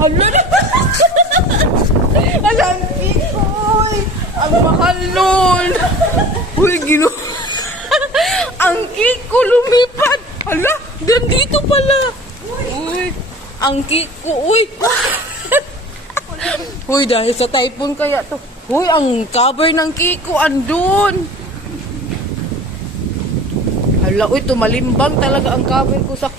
Hala na. Alam, Kikoy. Ang mahal nun. Uy, ang Kiko lumipad. Hala, dito pala. Uy, ang Kiko. Uy. Uy, dahil sa typhoon kaya to. Uy, ang cover ng Kiko andun. Hala, uy, tumalimbang talaga ang cover ko sa